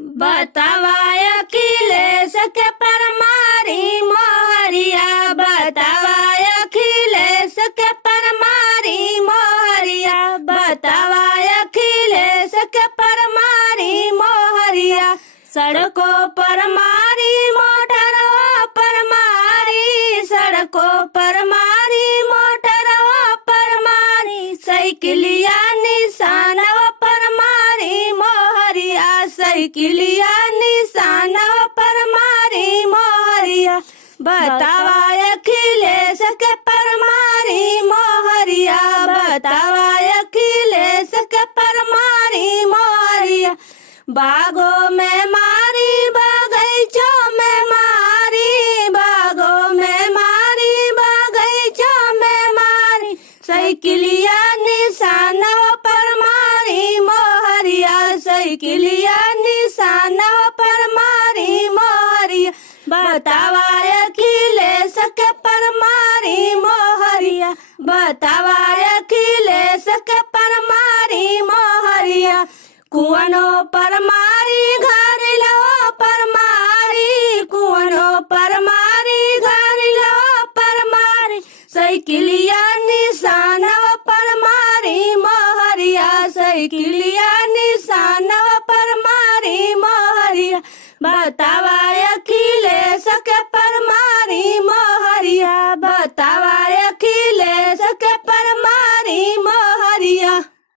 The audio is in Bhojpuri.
बतावा अखिलेश के परमारी मोहरिया, बतावा अखिलेश के परमारी मोहरिया, बतावा अखिलेश के परमारी मोहरिया। सड़कों पर मारी मोटरों पर मारी, सड़कों पर मारी मोटरों पर मारी, साइकिलिया निशानों पर मारी मोहरिया, साइकिलिया निशानों पर मारी मोहरिया। बतावा अखिलेश के परमारी मोहरिया, बतावा अखिलेश के परमारी मोहरिया। बागों में मारी बगीचों में मारी, बागों में मारी बगीचों में मारी, साइकिलिया निशानों पर मारी मोहरिया, साइकिलिया निशानों पर मारी मोहरिया। बतावा अखिलेश के परमारी मोहरिया, बतावा अखिलेश के परमारी मोहरिया। कुआनों पर मारी घरिलों पर मारी, कुआनों पर मारी घरिलों पर मारी, साइकिलिया निशानों पर मारी मोहरिया, साइकिलिया निशानों पर मारी मोहरिया। बतावा